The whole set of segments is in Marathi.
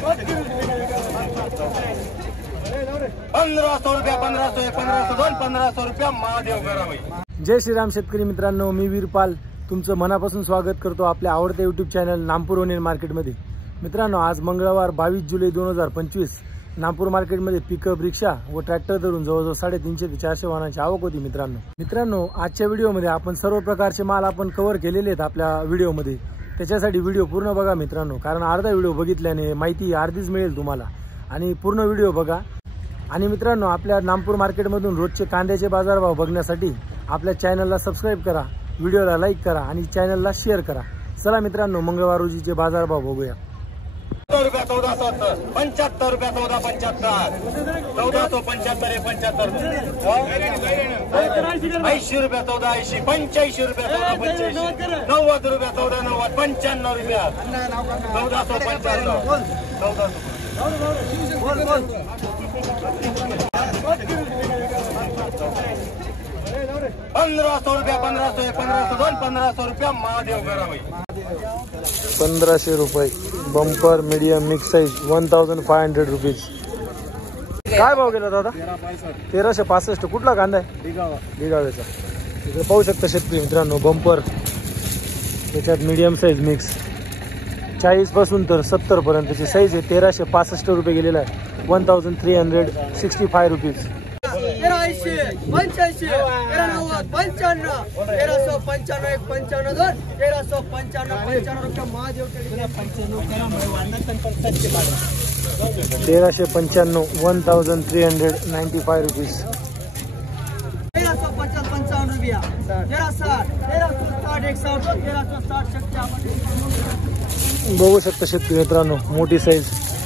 ₹1500 1500 1502 ₹1500 महादेव करावे। जय श्रीराम शेतकरी मित्रांनो, मी वीरपाल तुमचं मनापासून स्वागत करतो आपल्या आवडत्या यूट्यूब चॅनल नामपूर ओनेर मार्केटमध्ये। मित्रांनो, आज मंगळवार 22 जुलै 2025 नामपूर मार्केटमध्ये पिकअप, रिक्षा व ट्रॅक्टर धरून जवळजवळ 350 ते 400 वाहनांची आवक होती। मित्रांनो आजच्या व्हिडिओमध्ये आपण सर्व प्रकारचे माल आपण कव्हर केलेले आहेत आपल्या व्हिडिओमध्ये। त्याच्यासाठी व्हिडिओ पूर्ण बघा मित्रांनो, कारण अर्धा व्हिडिओ बघितल्याने माहिती अर्धीच मिळेल तुम्हाला, आणि पूर्ण व्हिडिओ बघा। आणि मित्रांनो, आपल्या नामपूर मार्केटमधून रोजचे कांद्याचे बाजारभाव बघण्यासाठी आपल्या चॅनलला सबस्क्राइब करा, व्हिडिओला लाईक करा आणि चॅनलला शेअर करा। चला मित्रांनो, मंगळवार रोजीचे बाजारभाव बघूया। ₹14 1470 ₹75 1475 1475 75 ₹80 1480 ₹85 1485 ₹90 1490 ₹95 ₹1400 महादेव करावे। ₹1500 बंपर मीडियम मिक्स साइज ₹1500। काय भाव गेला दादा? 1365। कुठला कांदा आहे? बिगावेचा। इकडे पाहू शकता शेतकरी मित्रांनो, बंपर त्याच्यात मीडियम साइज मिक्स 40 पासून तर 70 पर्यंतची साइज आहे। ₹1365 गेलेला आहे, ₹1365। बघू शकता शेतकरी मित्रांनो, मोठी साइज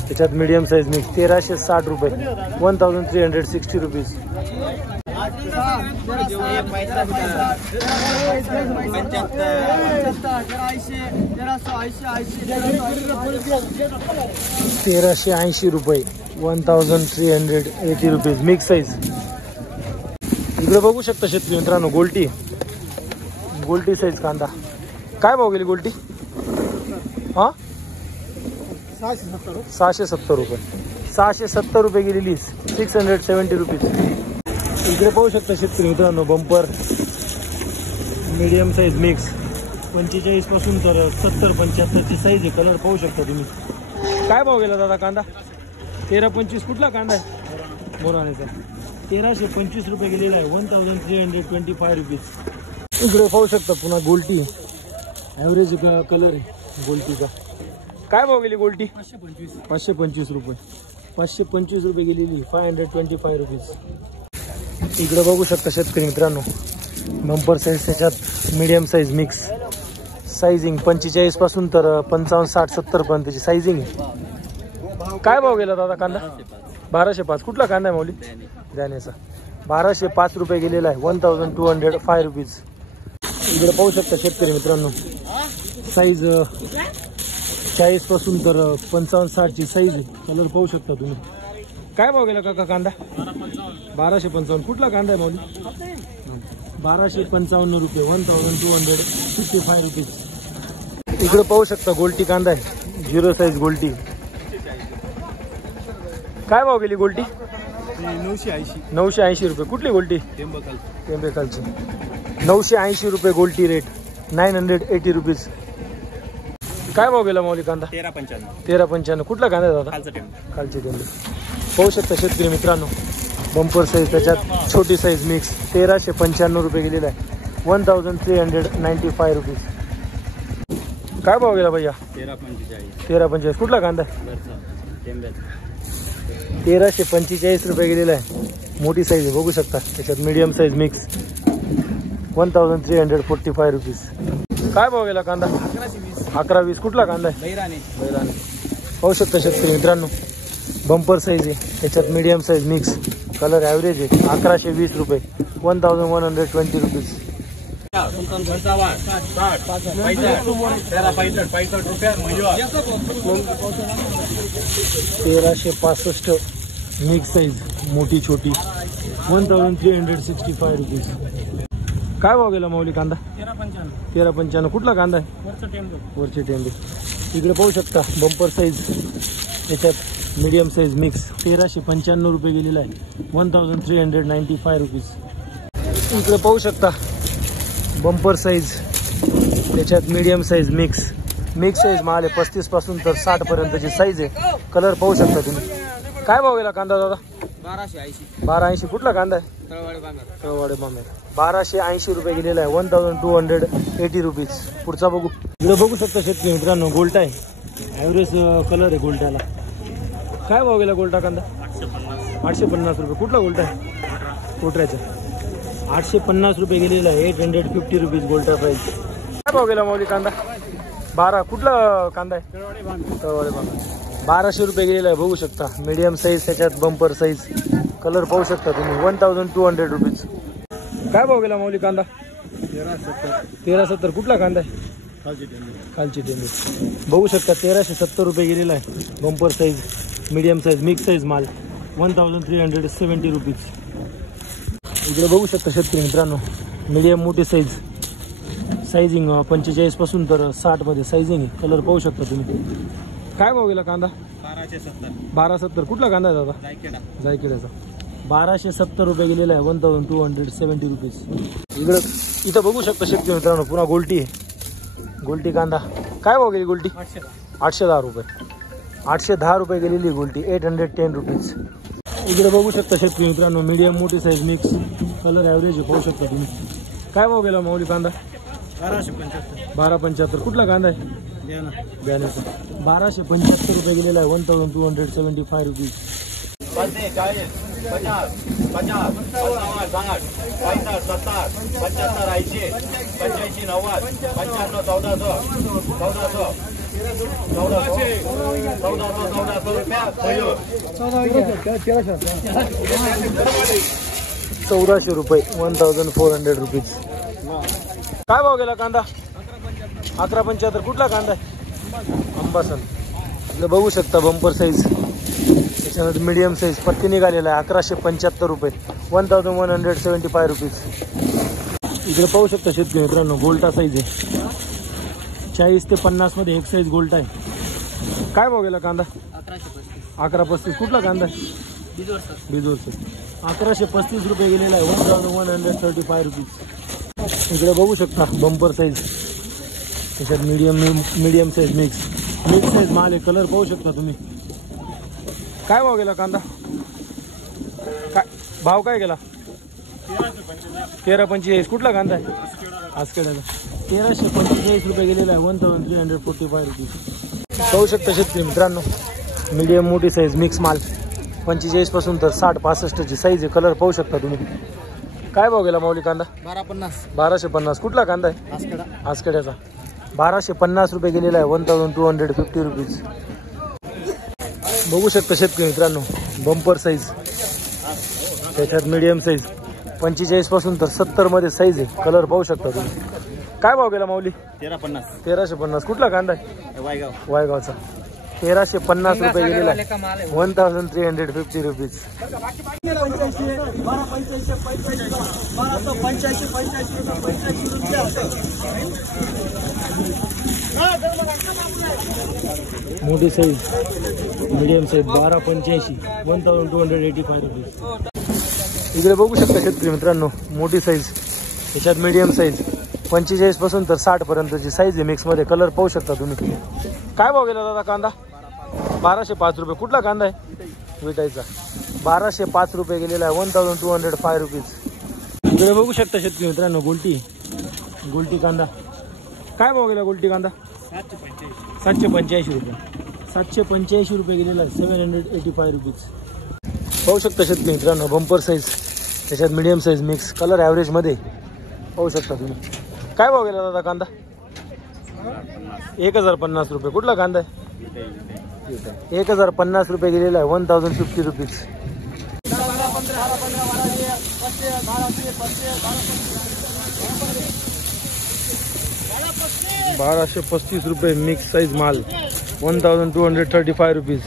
त्याच्यात medium size mix ₹1360 ₹1360। ₹1380 mix size. इकडे बघू शकता शेतकरी मित्रांनो, गोल्टी साइज कांदा। काय भाव गेली गोल्टी? हा, ₹670 ₹670 गेलेली, ₹670। इकडे पाहू शकता शेतकरी मित्रांनो, बंपर मीडियम साइज मिक्स 45 पासून तर 70 75 साइज आहे। कलर पाहू शकता तुम्ही। काय भाव गेला दादा कांदा? 1325। कुठला कांदा आहे? मोराण्याचा। ₹1325 गेलेला आहे, ₹1325। इकडे पाहू शकता पुन्हा गोल्टी, ॲव्हरेज कलर आहे गोल्टीचा। काय भाव गेली गोल्टी? ₹525 ₹525 गेलेली, ₹525। इकडे बघू शकता शेतकरी मित्रांनो, बंपर साइज त्याच्यात मीडियम साइज मिक्स साइजिंग 45 पासून तर 55 60 70 पर्यंतची साइजिंग आहे। काय भाव गेला दादा कांदा? ₹1205। कुठला कांदा आहे माऊली? जाण्याचा। ₹1205 गेलेला आहे, ₹1205। इकडे पाहू शकता शेतकरी मित्रांनो, साइज 40 पासून तर 55 60 ची साइज आहे। कलर पाहू शकता तुम्ही। काय भाव गेला काका कांदा? ₹1255। कुठला कांदा आहे माऊली? ₹1255 ₹1255। इकडे पाहू शकता गोल्टी कांदा आहे, 0 साइज गोल्टी। काय भाव गेली गोल्टी? ₹980। कुठली गोल्टी? टेंबेखालची। ₹980 गोल्टी रेट, ₹980। काय भाव गेला माऊली कांदा? ₹1355। कुठला कांदा आहे दादा? खालचे टेंबे। पाहू शकता शेतकरी मित्रांनो, बंपर साइज त्याच्यात छोटी साइज मिक्स ₹1395 गेलेला आहे, ₹1395। काय भाव गेला भैया? ₹1345। कुठला कांदा आहे? ₹1345 गेलेला आहे, मोठी साइज आहे बघू शकता। त्याच्यात मीडियम साइज मिक्स ₹1345। काय भाव गेला कांदा? 1120। कुठला कांदा आहे? बैराने। पाहू शकता शेतकरी मित्रांनो, बंपर साइज आहे त्याच्यात medium size mix, colour average आहे, ₹1120 ₹1120। ₹1365 मिक्स साइज मोठी छोटी, ₹1365। काय भाव गेला माऊली कांदा? 1355। कुठला कांदा आहे? वरचे टेंबे। इकडे पाहू शकता बंपर साइज त्याच्यात मीडियम साईज मिक्स 1395 रुपये गेलेला आहे, 1395 रुपीज. इकडे पाहू शकता बंपर साईज, त्याच्यात मीडियम साईज मिक्स साईज माल आहे. 35 पासून तर 60 पर्यंतची साईज आहे. कलर पाहू शकता तुम्ही. काय भाव गेला कांदा दादा? 1280. कुठला कांदा आहे? तळवाडे बांबे. 1280 रुपये गेलेला आहे, 1280 रुपीज. पुढचा बघू. इकडे बघू शकता शेतकरी मित्रांनो, गोल्टा आहे. ॲव्हरेज कलर आहे गोल्टाला. काय भाव गेला गोल्टा कांदा? 850 रुपये. कुठला गोल्टा आहे? कोटऱ्याचा. 850 रुपये गेलेला आहे, 850 रुपीज गोल्टा प्राईस. काय भाव गेला माऊली कांदा? 12. कुठला कांदा आहे? तळवाडे बांबे. 1200 रुपये गेलेला आहे. बघू शकता मीडियम साईज, त्याच्यात बंपर साईज. कलर पाहू शकता तुम्ही, 1200 रुपीज. काय भाव गेला माऊली कांदा? 1370. कुठला कांदा आहे? खालची टेंबी. बघू शकता 1370 रुपये गेलेला आहे. Bumper size, medium size, mix size माल, 1370 रुपीज. इकडे बघू शकता शेतकरी मित्रांनो, मीडियम मोठी साईज. साईजिंग 45 पासून तर 60 मध्ये साईजिंग आहे. कलर पाहू शकता तुम्ही. काय भाव गेला कांदा? 1270. कुठला कांदा आहे दादा? जायखेड्याचा. 1270 रुपये गेलेला आहे, 1270 रुपीज. इथं बघू शकता शेतकरी मित्रांनो, पुन्हा गोल्टी आहे. गोल्टी कांदा. काय भाव गेली गोल्टी? 810 रुपये. 810 रुपये गेलेली गोल्टी, 810 रुपीज. इकडे बघू शकता शेतकरी मित्रांनो, मीडियम मोठी साईज मिक्स. कलर ॲव्हरेज पाहू शकता तुम्ही. काय भाव गेला माऊली कांदा? 1275. कुठला कांदा आहे? ब्याण्याचा. 1275 रुपये गेलेला आहे, 1275 रुपीज. 40, 50, 50, 55, 60, 65, 70, 75, 80, 85, 90, 95, 1400, 1400 रुपये, 1400 रुपीज. काय भाव गेला कांदा? 1175. कुठला कांदा आहे? अंबासन. आपलं बघू शकता बंपर साईज, त्याच्यानंतर मीडियम साईज पत्ती निघालेला आहे, 1175 रुपये, 1175 रुपीज. इकडे पाहू शकता शेतकरी मित्रांनो, गोल्टा साईज आहे. 40 ते 50 मध्ये एक साईज गोल्टा आहे. काय भाव गेला कांदा? 1135. कुठला कांदा आहे? बिजोरचा. 1135 रुपये गेलेला आहे, 1135 रुपीज. इकडे बघू शकता बंपर साईज, त्याच्यात मीडियम साईज मिक्स साईज माल आहे. कलर पाहू शकता तुम्ही. काय भाव गेला कांदा? काय भाव काय गेला? 1345. कुठला कांदा आहे? आजकेड्याचा. 1345 रुपये गेलेला आहे, 1345 रुपीज. पाहू शकता शेतकरी मित्रांनो, मीडियम मोठी साईज मिक्स माल, 45 पासून तर 60-65 ची साईज आहे. कलर पाहू शकता तुम्ही. काय भाव गेला माऊली कांदा? 1250. कुठला कांदा आहे? आजकेड्याचा. 1250 रुपये गेलेला आहे, 1250 रुपीज. बघू शकता शेतकरी मित्रांनो, बंपर साईज, त्याच्यात मीडियम साईज, 45 पासून तर 70 मध्ये साईज आहे. कलर पाहू शकता तुम्ही. काय भाव गेला माऊली? 1350. कुठला कांदा आहे? वायगावचा. 1350 रुपये गेलेला आहे, 1350 रुपीज. मोठी साईज, मीडियम साईज, 1285, 1285 रुपीज. इकडे बघू शकता शेतकरी मित्रांनो, मोठी साईज, त्याच्यात मीडियम साईज, 45 पासून तर 60 पर्यंतची साईज आहे मिक्स मध्ये. कलर पाहू शकता तुम्ही. काय भाव गेला दादा कांदा? 1205 रुपये. कुठला कांदा आहे? विटायचा. 1205 रुपये गेलेला आहे, 1205 रुपीज. इकडे बघू शकता शेतकरी मित्रांनो, गोल्टी कांदा. काय भाव गेला गोल्टी कांदा? 785 रुपये. 785 रुपये गेलेला आहे, 785 रुपीज. पाहू शकता शेतकरी मित्रांनो, बंपर साईज, त्याच्यात medium size mix. Colour average मध्ये पाहू शकता तुम्ही. काय भाव गेला दादा कांदा? 1050 रुपये. कुठला कांदा आहे? 1050 रुपये गेलेला आहे, 1050 रुपीज. 1235 रुपये मिक्स साईज माल, 1235 रुपीज.